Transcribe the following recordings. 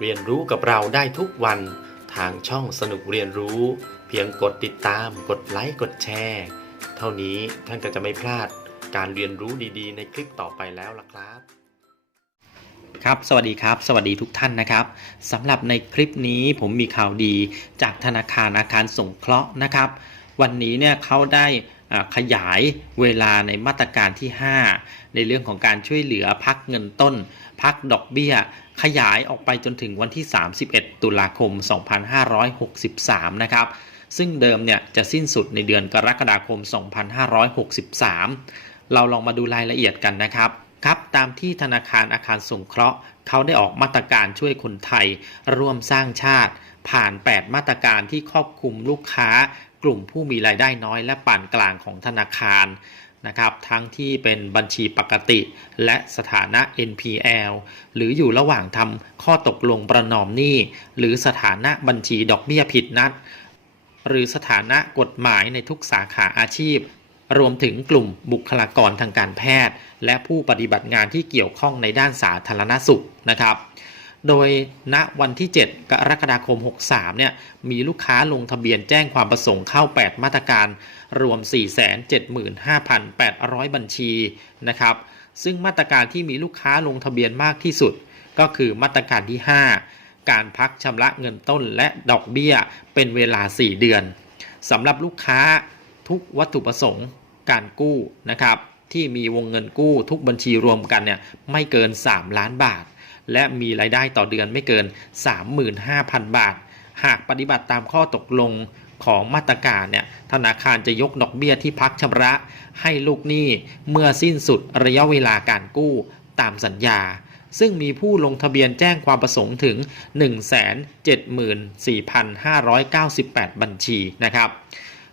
เรียนรู้กับเราได้ทุกวันทางช่องสนุกเรียนรู้ เพียงกดติดตาม กดไลค์กดแชร์ เท่านี้ท่านก็จะไม่พลาดการเรียนรู้ดีๆ ในคลิปต่อไปแล้วล่ะครับครับ สวัสดีครับ สวัสดีทุกท่านนะครับสำหรับในคลิปนี้ผมมีข่าวดีจากธนาคารอาคารสงเคราะห์นะครับ วันนี้เนี่ยเขาได้ ขยายเวลาในมาตรการที่ 5 ในเรื่องของการช่วยเหลือพักเงินต้น พักดอกเบี้ย ขยายออกไปจนถึงวันที่ 31 ตุลาคม 2563 นะครับซึ่งเดิมเนี่ยจะสิ้นสุดในเดือนกรกฎาคม 2563 เราลองมาดูรายละเอียดกันนะครับครับตามที่ธนาคารอาคารสงเคราะห์ เขาได้ออกมาตรการช่วยคนไทย ร่วมสร้างชาติ ผ่าน 8 มาตรการที่ครอบคลุมลูกค้ากลุ่มผู้มีรายได้น้อยและปานกลางของธนาคารนะครับทั้งที่เป็นบัญชีปกติและสถานะ NPL หรืออยู่ระหว่างทำข้อตกลงประนอมหนี้หรือสถานะบัญชีดอกเบี้ยผิดนัด หรือสถานะกฎหมายในทุกสาขาอาชีพ รวมถึงกลุ่มบุคลากรทางการแพทย์ และผู้ปฏิบัติงานที่เกี่ยวข้องในด้านสาธารณสุขนะครับ โดยณวันที่ 7 กรกฎาคม 63 เนี่ย มีลูกค้าลงทะเบียนแจ้งความประสงค์เข้า 8 มาตรการ รวม 475,800 บัญชีนะครับ ซึ่งมาตรการที่มีลูกค้าลงทะเบียนมากที่สุด ก็คือมาตรการที่ 5 การพักชำระเงินต้นและดอกเบี้ยเป็นเวลา 4 เดือนสำหรับลูกค้าทุกวัตถุประสงค์การกู้นะครับที่มีวงเงินกู้ทุกบัญชีรวมกันเนี่ยไม่เกิน 3 ล้านบาท และมีรายได้ต่อเดือนไม่เกิน 35,000 บาท หากปฏิบัติตามข้อตกลงของมาตรการเนี่ยธนาคารจะยกดอกเบี้ยที่พักชำระ ให้ลูกหนี้เมื่อสิ้นสุดระยะเวลาการกู้ตามสัญญา ซึ่งมีผู้ลงทะเบียนแจ้งความประสงค์ถึง 174,598 บัญชีนะครับ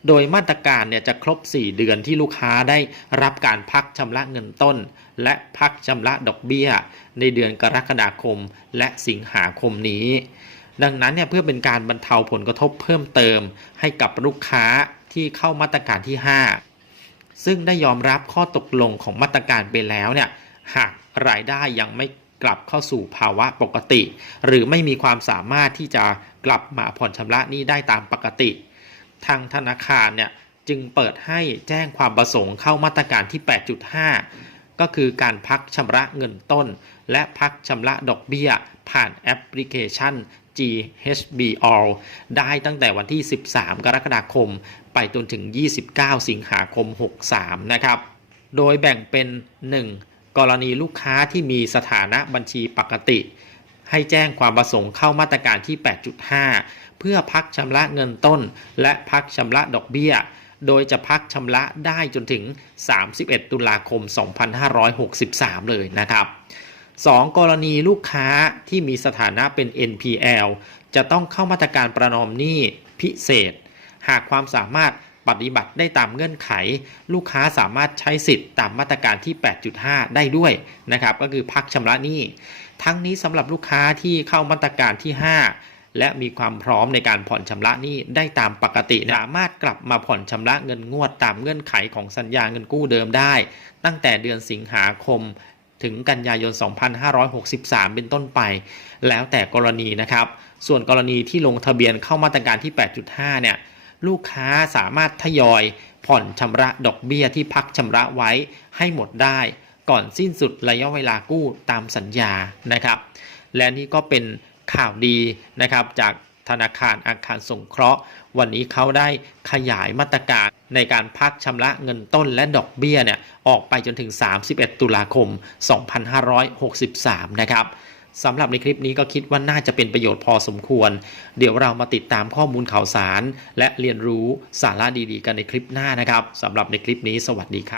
โดยมาตรการเนี่ยจะครบ 4 เดือนที่ลูกค้าได้รับการพักชำระเงินต้น และพักชำระดอกเบี้ย ในเดือนกรกฎาคม และสิงหาคมนี้ ดังนั้นเนี่ยเพื่อเป็นการบรรเทาผลกระทบเพิ่มเติม ให้กับลูกค้าที่เข้ามาตรการที่ 5 ซึ่งได้ยอมรับข้อตกลงของมาตรการไปแล้วเนี่ยหากรายได้ยังไม่กลับเข้าสู่ภาวะปกติ หรือไม่มีความสามารถที่จะกลับมาผ่อนชำระหนี้ได้ตามปกติ ทางธนาคารเนี่ยจึงเปิดให้แจ้งความประสงค์เข้ามาตรการที่ 8.5 ก็คือการพักชำระเงินต้น และพักชำระดอกเบี้ย ผ่านแอปพลิเคชัน GHBL ได้ตั้งแต่วันที่ 13 กรกฎาคม ไปจนถึง 29 สิงหาคม 63 นะครับ โดยแบ่งเป็น 1. กรณีลูกค้าที่มีสถานะบัญชีปกติ ให้แจ้งความประสงค์เข้ามาตรการที่ 8.5 เพื่อพักชำระเงินต้น และพักชำระดอกเบี้ย โดยจะพักชำระได้จนถึง 31 ตุลาคม 2563 เลยนะครับ 2. กรณีลูกค้าที่มีสถานะเป็น NPL จะต้องเข้ามาตรการประนอมหนี้พิเศษ หากความสามารถ ปฏิบัติได้ตามเงื่อนไข ลูกค้าสามารถใช้สิทธิ์ตามมาตรการที่ 8.5 ได้ด้วยนะครับ ก็คือพักชำระหนี้ ทั้งนี้สำหรับลูกค้าที่เข้ามาตรการที่ 5 และมีความพร้อมในการผ่อนชำระหนี้ได้ตามปกติสามารถกลับมาผ่อนชำระเงินงวดตามเงื่อนไขของสัญญาเงินกู้เดิมได้ ตั้งแต่เดือนสิงหาคมถึงกันยายน 2563 เป็นต้นไป แล้วแต่กรณีนะครับ ส่วนกรณีที่ลงทะเบียนเข้ามาตรการที่ 8.5 เนี่ย ลูกค้าสามารถทยอยผ่อนชำระดอกเบี้ยที่พักชำระไว้ให้หมดได้ ก่อนสิ้นสุดระยะเวลากู้ตามสัญญานะครับ และนี่ก็เป็นข่าวดีนะครับจากธนาคารอาคารสงเคราะห์ วันนี้เขาได้ขยายมาตรการในการพักชำระเงินต้นและดอกเบี้ยเนี่ยออกไปจนถึง 31 ตุลาคม 2563 นะครับ สำหรับในคลิปนี้ก็คิดว่าน่าจะเป็นประโยชน์พอสมควร เดี๋ยวเรามาติดตามข้อมูลข่าวสาร และเรียนรู้สาระดีๆ กันในคลิปหน้านะครับสำหรับในคลิปนี้สวัสดีครับ